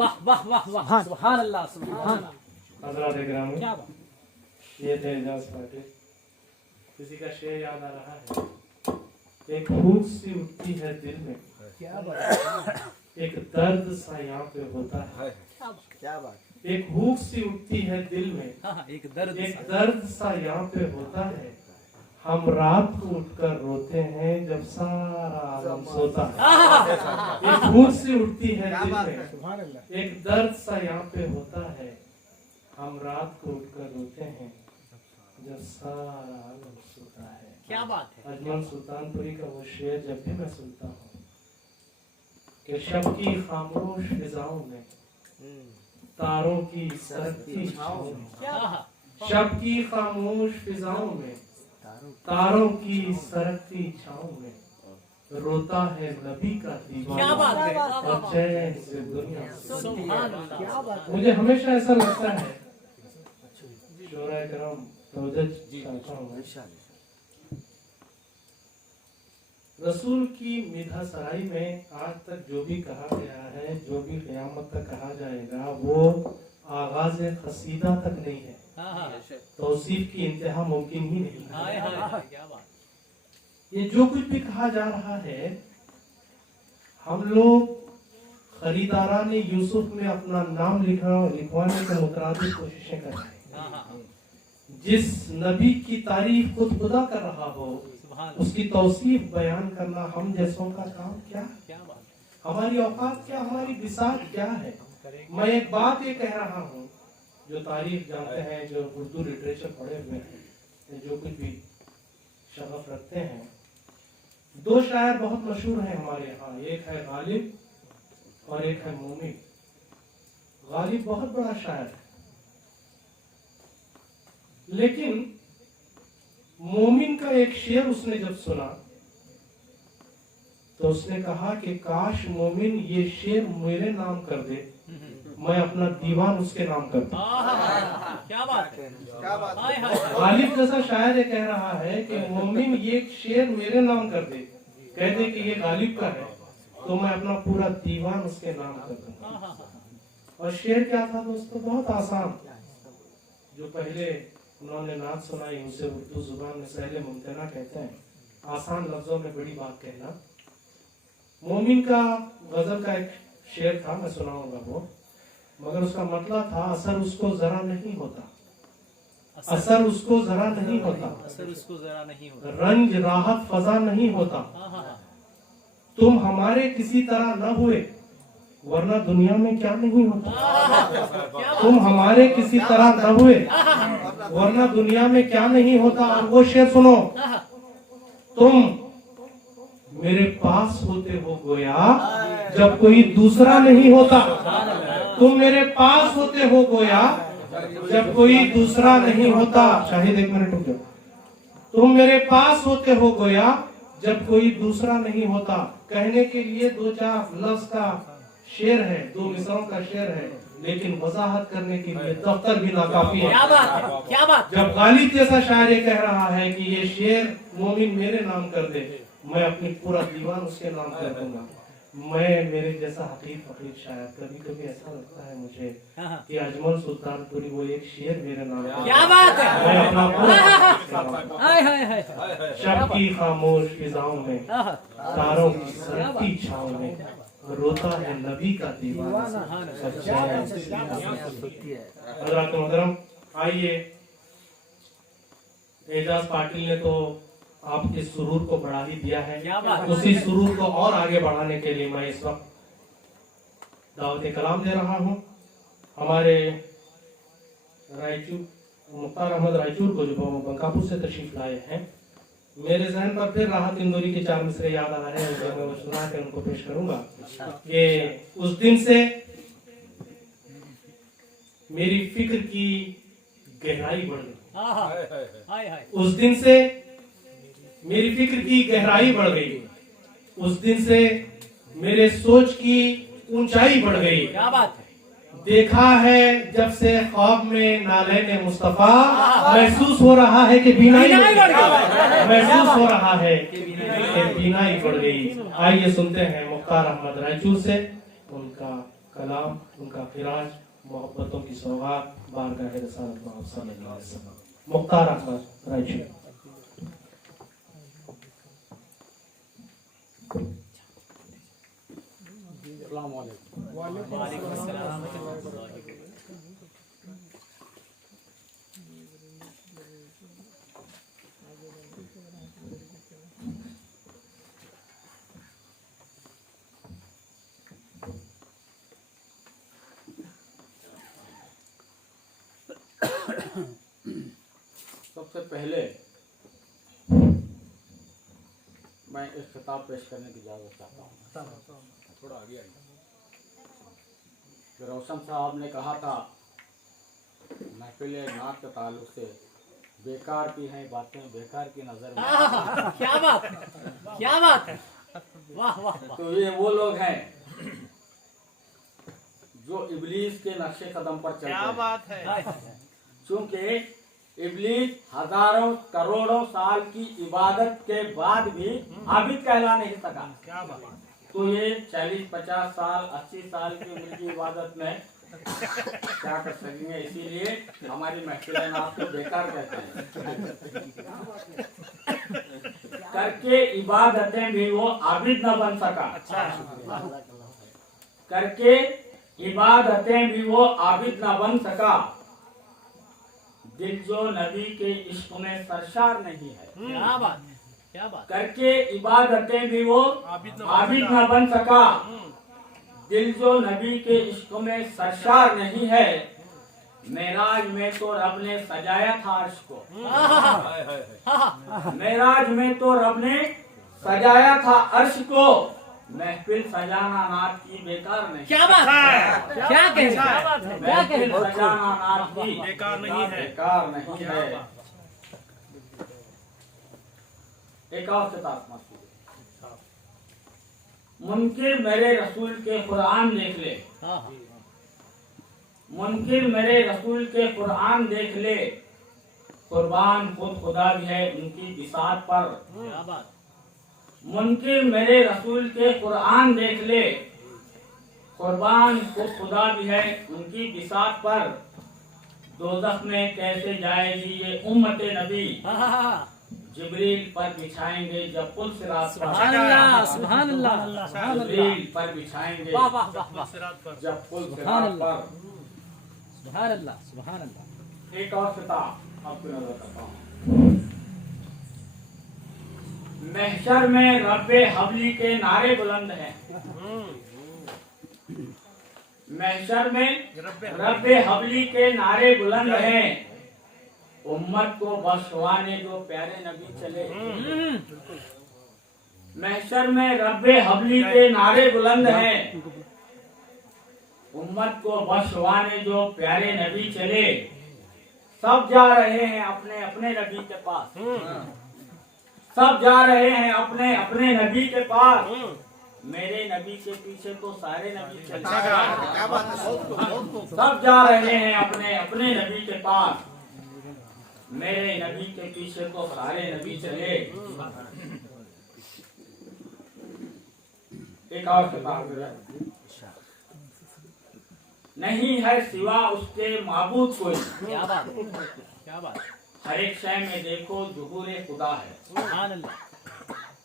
वाह वाह वाह वाह, सुभान अल्लाह सुभान अल्लाह। हजरात इकराम, क्या बात, ये थे एजाज पाटिल। किसी का शेर याद आ रहा है, एक फूंक सी उठती है दिल में, क्या बात, एक दर्द सा यहाँ पे होता है। क्या बात, एक भूख सी उठती है दिल में, हाँ एक दर्द, एक दर्द सा यहाँ पे होता है। हम रात को उठकर रोते हैं जब सारा आलम सोता है। एक भूख सी उठती है दिल में, सुभान अल्लाह। एक दर्द सा यहाँ पे होता है। हम रात को उठकर रोते हैं जब सारा आलम सोता है। क्या बात है, अजमल सुल्तानपुरी का वो शेर जब भी मैं सुनता हूँ कि शब की खामोश फिजाओं में, तारों की सरकती छाओं में, क्या बात, शब की खामोश फिजाओं में, तारों की सरकती छाओं में, रोता है नबी का क्या बात है, दीवाना और चैन से दुनिया सोती है। सुभान अल्लाह, क्या बात, मुझे हमेशा ऐसा लगता है, शोरा करम तवज्जो चाहता हूं, रसूल की मिधा सराई में आज तक जो भी कहा गया है, जो भी क़यामत तक कहा जाएगा, वो आगाज़ क़सीदा तक नहीं है। हाँ हाँ, तौसीफ की इंतहा मुमकिन ही नहीं है। हाय हाय, क्या बात, ये जो कुछ भी कहा जा रहा है, हम लोग खरीदारान यूसुफ में अपना नाम लिखवाने के मुतरादिफ कोशिशें कर रहे हैं। हाँ हाँ, जिस नबी की तारीफ खुद खुदा कर रहा हो, सुभान, उसकी तौसीफ बयान करना हम जैसों का काम क्या है? क्या बात, हमारी औकात क्या, हमारी बिसात क्या है? मैं एक बात ये कह रहा हूँ, जो तारीफ जानते हैं, जो उर्दू लिटरेचर पढ़े हुए हैं, जो कुछ भी शगफ रखते हैं, दो शायर बहुत मशहूर हैं हमारे यहाँ, एक है गालिब और एक है मोमिन। गालिब बहुत बड़ा शायर है, लेकिन मोमिन का एक शेर उसने जब सुना तो उसने कहा कि काश मोमिन ये शेर मेरे नाम कर दे, मैं अपना दीवान उसके नाम कर दूं। क्या बात है, क्या बात, हाय हाय, गालिब जैसा शायर ये कह रहा है कि मोमिन ये शेर मेरे नाम कर दे, कह दे कि ये गालिब का है, तो मैं अपना पूरा दीवान उसके नाम कर दूंगा। और शेर क्या था दोस्तों? बहुत आसान। जो पहले उन्होंने नात सुनाई उसे उर्दू जुबान में सहले मुमतना कहते हैं, आसान लफ्जों में बड़ी बात कहना। मोमिन का गजल का एक शेर था, मैं सुनाऊंगा वो, मगर उसका मतलब था, असर उसको जरा नहीं होता, असर उसको जरा नहीं होता, असर उसको जरा नहीं होता, रंज राहत फजा नहीं होता, हाँ हाँ, तुम हमारे किसी तरह न हुए वरना दुनिया में क्या नहीं होता। तुम हमारे किसी तरह न हुए वरना दुनिया में क्या नहीं होता। और वो शेर सुनो, तुम मेरे पास होते हो गोया जब कोई दूसरा नहीं होता, तुम मेरे पास होते हो गोया जब कोई दूसरा नहीं होता। शाहिद एक मिनट रुक जाओ। तुम मेरे पास होते हो गोया जब कोई दूसरा नहीं होता। कहने के लिए दो चार लफ्ज का शेर है, दो मिसरों का शेर है, लेकिन वजाहत करने के लिए दफ्तर भी नाकाफी है। क्या बात है, क्या बात, जब गालिब जैसा शायर ये कह रहा है कि ये शेर मोमिन मेरे नाम कर दे, मैं अपनी पूरा दीवान उसके नाम कर दूंगा, मैं मेरे जैसा हकीर फकीर शायर, कभी कभी ऐसा लगता है मुझे कि अजमल सुल्तानपुरी वो एक शेर मेरे नाम कर, क्या बात है, मैं अपना पूरा हाय हाय हाय, शब की खामोश फिजाओं में, तारों की सरकती छाओं में, रोता है नबी का दीवाना। हज़रात मोहतरम, आइए, एजाज पाटिल ने तो आपके सुरूर को बढ़ा ही दिया है, उसी सुरूर को और आगे बढ़ाने के लिए मैं इस वक्त दावत कलाम दे रहा हूँ। हमारे रायचूर मुख्तार अहमद रायचूर को जो बंकापुर से तशरीफ लाए हैं, मेरे जहन पर फिर राहत इंदौरी के चार मिसरे याद आ रहे हैं, जो मैं वो सुना के उनको पेश करूंगा। कि उस दिन से मेरी फिक्र की गहराई बढ़ गई, उस दिन से मेरी फिक्र की गहराई बढ़ गई, उस दिन से मेरे सोच की ऊंचाई बढ़ गई। क्या बात है, देखा है जब से ख्वाब में नालैने मुस्तफा, महसूस हो रहा है कि बीनाई बढ़ गई, महसूस हो रहा है कि बीनाई बढ़ गई। आइए सुनते हैं मुख्तार अहमद रायचूर से उनका कलाम, उनका फिराज, मोहब्बतों की सौगात बारगाह रसूल मोहम्मद सल्लल्लाहु अलैहि वसल्लम। मुख्तार अहमद रायचूर। वालेकुम अस्सलाम व रहमतुल्लाहि व सबसे पहले मैं एक खिताब पेश करने की इजाज़त चाहता हूँ। थोड़ा आगे आइए। रोशन साहब ने कहा था महफिल नात के ताल्लुक से बेकार की हैं बातें, बेकार की नज़र में। क्या बात है, क्या बात है, वाह वाह वाह। तो ये वो लोग हैं जो इब्लीस के नक्शे कदम पर चलते हैं। बात है। क्योंकि इब्लीस हजारों करोड़ों साल की इबादत के बाद भी आबिद कहला नहीं सका। क्या बात। तो ये 40-50 साल 80 साल की उम्र की इबादत में क्या कर सकेंगे? इसीलिए हमारी महफिलें आपको बेकार कहते हैं। करके इबादतें भी वो आबिद न बन सका। करके इबादतें भी वो आबिद न बन सका। दिल जो नबी के इश्क में सरशार नहीं है। क्या बात, क्या बात। करके इबादतें भी वो आबिद न बन सका। दिल जो नबी के इश्क में सरशार नहीं है। मेराज में तो रब ने सजाया था अर्श को। मेराज में तो रब ने सजाया था अर्श को। महफिल सजाना नात की बेकार नहीं। क्या बात है, क्या कह रहा है, क्या कह महफिल रहा है। सजाना नात की बेकार नहीं है। बेकार नहीं है। एक और किताब मत मुनकिर मेरे रसूल के कुरान देख ले। हाँ, हाँ। मुनकिर मेरे रसूल के कुरान देख ले। कुर्बान खुद खुदा भी है उनकी बिसात पर। क्या बात। मुनकिर मेरे रसूल के कुरान देख ले। कुर्बान खुद खुदा भी है उनकी बिसात पर। दोज़ख में कैसे जाएगी ये उम्मते नबी। हाँ, हाँ, हाँ। जिब्रील पर बिछाएंगे जब पुल सिरात पर। सुभान अल्लाह, सुभान अल्लाह, सुभान अल्लाह। जिब्रील पर बिछाएंगे वाह वाह वाह वाह। जब पुल सुभान सिरात अल्लाह। पर। सुभान अल्लाह, सुभान अल्लाह। एक और किताब आपको नजर करता हूँ। महशर में रब्बे हबली के नारे बुलंद हैं। महशर में रब्बे हबली के नारे बुलंद हैं। उम्मत को बख्शवाने जो प्यारे नबी चले। महशर में रब्बे हबली के नारे बुलंद हैं। उम्मत को बख्शवाने जो प्यारे नबी चले। सब जा रहे हैं अपने अपने नबी के पास। सब जा रहे हैं अपने अपने नबी के पास। मेरे नबी के पीछे तो सारे नबी चले। सब जा रहे हैं अपने अपने नबी के पास। मेरे नबी के पीछे तो सारे नबी चले। एक और किताब नहीं है सिवा उसके माबूद कोई। क्या बात, क्या बात। हर एक शय में देखो ज़ुहूर खुदा है। सुभान अल्लाह।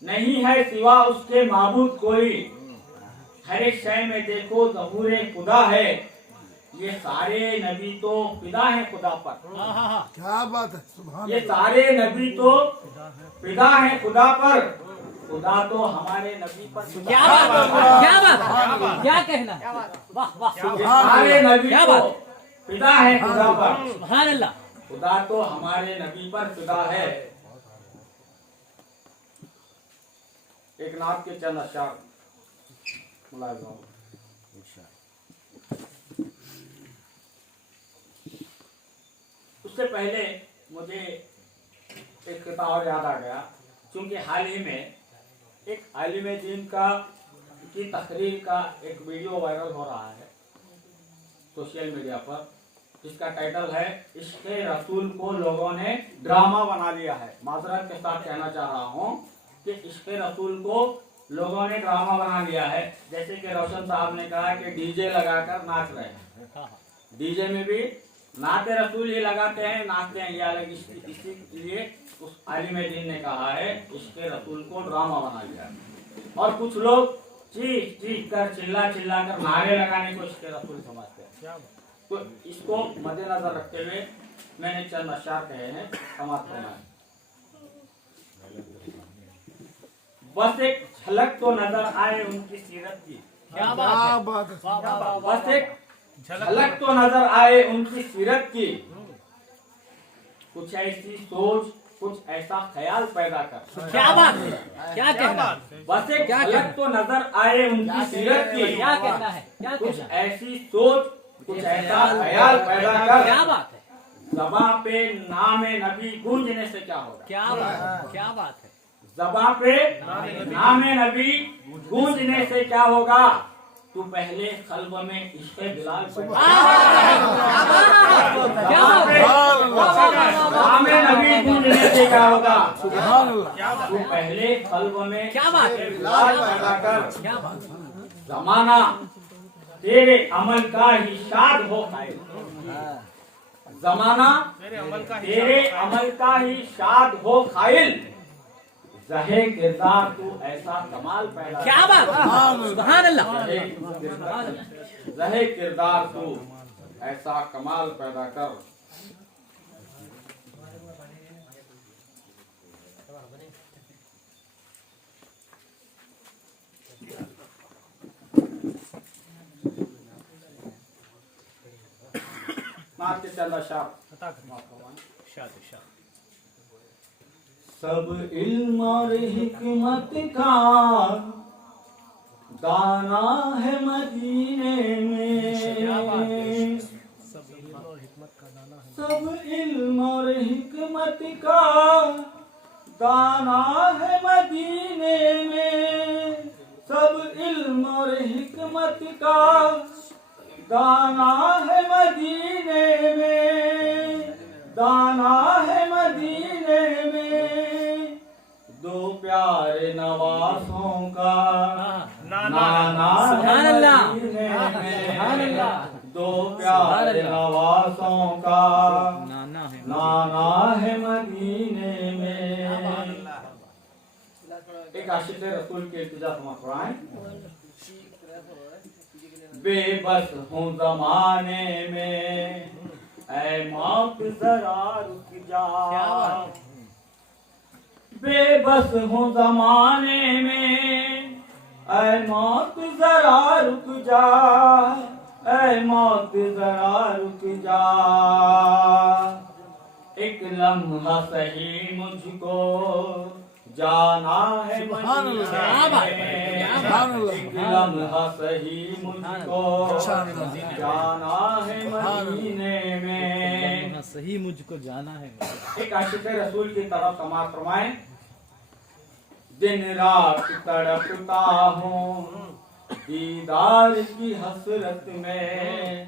नहीं है सिवा उसके माबूद कोई। हर एक शय में देखो ज़ुहूर खुदा है। ये सारे नबी तो फिदा हैं खुदा पर। हाँ, हाँ, हाँ। क्या बात है, सुभान ये सारे नबी तो फिदा हैं खुदा पर। खुदा तो हमारे नबी पर फिदा क्या है। बात, क्या बात, क्या कहना है। वाह वाह। ये सारे नबी क्या तो बात। फिदा है खुदा पर। सुभान अल्लाह। खुदा तो हमारे नबी पर फिदा है। एक नाथ के चंद अशार मुलाज़म। उससे पहले मुझे एक किताब और याद आ गया। क्योंकि हाल ही में एक आलिम दीन का की तकरीर का एक वीडियो वायरल हो रहा है सोशल मीडिया पर, जिसका टाइटल है इश्क़ रसूल को लोगों ने ड्रामा बना लिया है। माजरत के साथ कहना चाह रहा हूँ कि इश्क़ रसूल को लोगों ने ड्रामा बना लिया है। जैसे कि रोशन साहब ने कहा कि डीजे लगाकर नाच रहे हैं, डीजे में भी नाते रसूल ही लगाते हैं, नाचते हैं। या इसीलिए उस आलिम दीन ने कहा है इसके रसूल को ड्रामा बना लिया। और कुछ लोग चीख चीख कर चिल्ला चिल्ला कर नारे लगाने को इसके रसूल समझते हैं। तो इसको मद्देनजर रखते हुए मैंने चंद अशार कहे हैं, समाप्त होना है। बस एक झलक तो नजर आए उनकी सीरत की, क्या क्या बात है, बात है। वाह वाह वाह वाह, बस एक झलक तो नजर आए उनकी सीरत की, कुछ ऐसी सोच कुछ ऐसा ख्याल पैदा कर। क्या बात है, क्या कहना है, बस एक झलक तो नजर आए उनकी सीरत की, क्या कहना है, क्या कुछ कहना है, ऐसी सोच कुछ ऐसा ख्याल पैदा कर। क्या बात है, ज़बां पे नामे नबी गूंजने से क्या होगा? क्या बात है, क्या बात है, ज़बां पे नामे नबी गूंजने से क्या होगा? तू पहले कल्ब में इश्क़े बिलाल पैदा क्या बात है, नामे नबी गूंजने से क्या होगा? सुभान अल्लाह। तू पहले कल्ब में क्या बात है, बिलाल पैदा कर। क्या बात है, जमाना तेरे अमल का ही शाद हो खाए, जमाना तेरे अमल का ही शाद हो खाइल, जहे किरदार तू ऐसा कमाल पैदा कर। क्या बात है, सुभान अल्लाह, जहे किरदार तू ऐसा कमाल पैदा कर। नाच के चंदा शाह सब इल्म और हिकमत का दाना है मदीने में, सब इल्म और हिकमत का दाना है मदीने में, सब इल्म और हिकमत का दाना है मदीने में, दाना है मदीने में, दो प्यारे नवासों का नाना सुभान है अल्लाह, मदीने सुभान में, अल्लाह, दो प्यारे नवासों का नाना है, नाना है मदीने में। एक आशिक रसूल के इल्तिजा फरमाएं। बेबस हूँ जमाने में ऐ मौत जरा रुक जा, बेबस हूँ जमाने में ऐ मौत जरा रुक जा, ऐ मौत जरा रुक जा, एक लम्हा सही मुझको जाना है मदीने में, एक लम्हा सही मुझको जाना है मदीने में, सही मुझको जाना है। एक आशिक़ रसूल की तरफ समाअत फरमाएं। दिन रात तड़पता हूँ दीदार की हसरत में,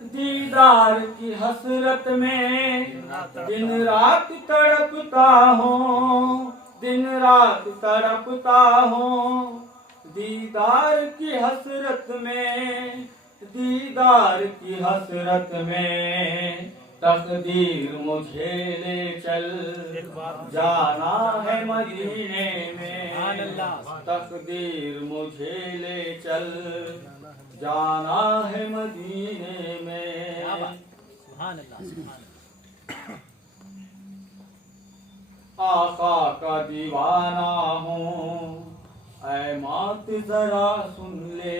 दीदार की हसरत में, दिन रात तड़पता हूँ, दिन रात तड़पता हूँ, दीदार की हसरत में, दीदार की हसरत में, तकदीर मुझे ले चल जाना है मदीने में, तकदीर मुझे ले चल जाना है मदीने में। सुभान अल्लाह, सुभान अल्लाह, आका का दीवाना हूँ ऐ मौत जरा सुन ले,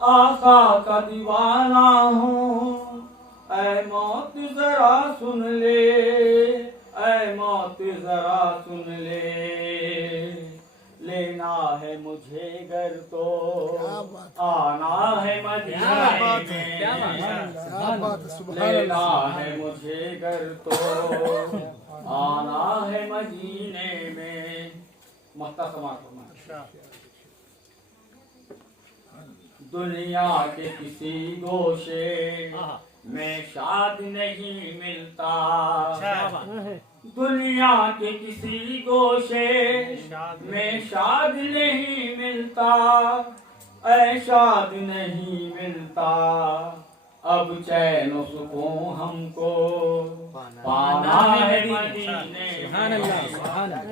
आका का दीवाना हूँ ऐ मौत जरा सुन ले, ऐ मौत जरा सुन ले, लेना है मुझे घर तो आना है मदीने में, लेना है मुझे घर तो आना है मदीने में। मुख्तसर दुनिया के किसी गोशे में शाद नहीं मिलता, दुनिया के किसी गोशे में शाद नहीं मिलता, शाद नहीं मिलता। अब चैन सुकून हमको पाना है मदीने में,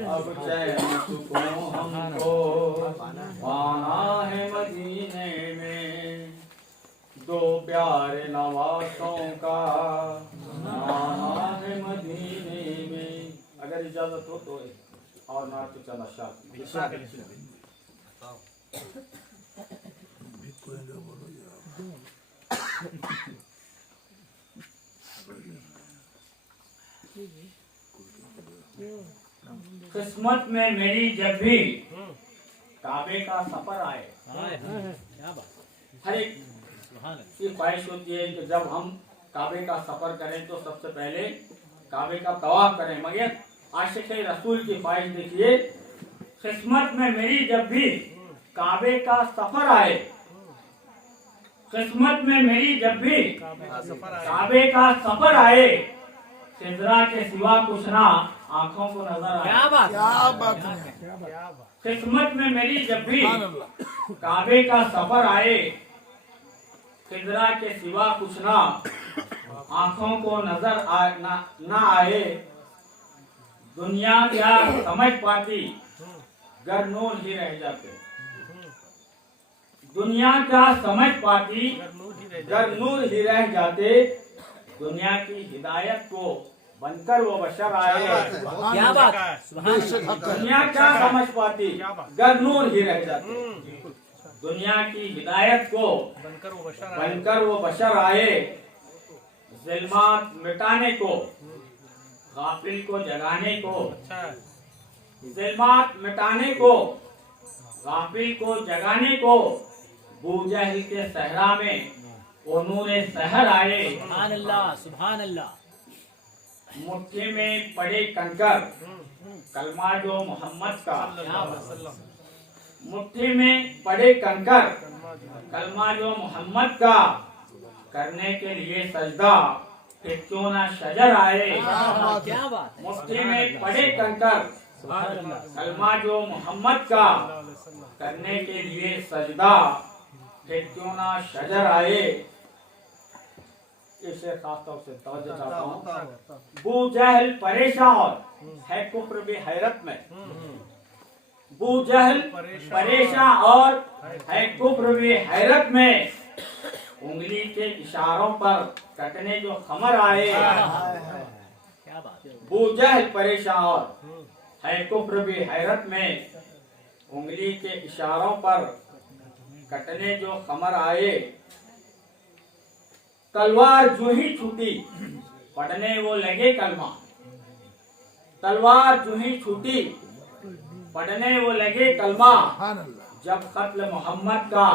अब चैन सुकून हमको पाना है मदीने में। दो प्यारे नवासों का नाना है मदीने में। अगर इजाजत हो तो और नाच चला शाद किस्मत में मेरी जब भी काबे का सफर आए, हर एक की ख्वाहिश होती है कि जब हम काबे का सफर करें तो सबसे पहले काबे का तवाफ करें, मगर आशिक़ रसूल की ख्वाहिश देखिए, किस्मत में मेरी जब भी काबे का सफर आए, किस्मत में मेरी जब भी काबे का सफर आए, सिदरा के सिवा कुछ ना आंखों को नजर आए। क्या बात है। किस्मत में मेरी जब भी काबे का सफर आए, सिदरा के सिवा कुछ ना आंखों को नजर ना आए। दुनिया क्या समझ पाती गर नूर ही रह जाते, दुनिया क्या समझ पाती गर नूर ही रह जाते। दुनिया की हिदायत को बनकर वो बशर आए। क्या बात है। दुनिया क्या समझ पाती गर नूर ही रह जाते, दुनिया की हिदायत को बनकर वो बशर आए। ज़ुल्मात मिटाने को, गाफिल को जगाने को, ज़ुल्मात मिटाने को, गाफिल को जगाने को, बूजहल के सहरा में वो नूरे सहर आए। सुभान अल्लाह, सुभान अल्लाह। मुट्ठी में पड़े कंकर, कलमा जो मोहम्मद का, मुट्ठी में पड़े कंकर, कलमा जो मोहम्मद का, करने के लिए सजदा फिर क्यों ना शजर आए। क्या बात है। मुट्ठी में पड़े कंकर, कलमा जो मोहम्मद का, करने के लिए सजदा फिर क्यों ना शजर आए। इसे खास तौर से तवज्जो चाहता हूँ। बू जहल परेशान है कुफ्र भी हैरत में, बू जहल परेशान और है कुफ्र भी हैरत में। उंगली के इशारों पर कटने जो खमर आए। क्या बात है। बू जहल परेशान और है कुफ्र भी हैरत में, उंगली के इशारों पर कटने जो खमर आए। तलवार जो ही छूटी पढ़ने वो लगे कलमा, तलवार जो ही छूटी पढ़ने वो लगे कलमा। जब कत्ल मोहम्मद का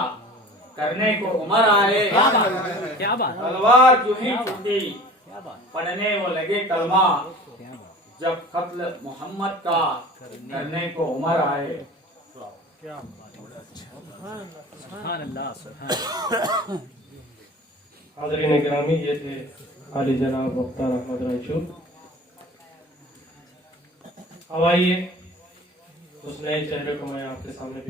करने को उमर आए। क्या बात। तलवार जो ही छूटी क्या बात। पढ़ने वो लगे कलमा। क्या बात। जब कत्ल मोहम्मद का करने को उमर आए। सुभान अल्लाह, सुभान। हाज़रीन गिरामी, ये थे आली जनाब मुख्तार अहमद रायचूर। अब आइए उस नए चेहरे को मैं आपके सामने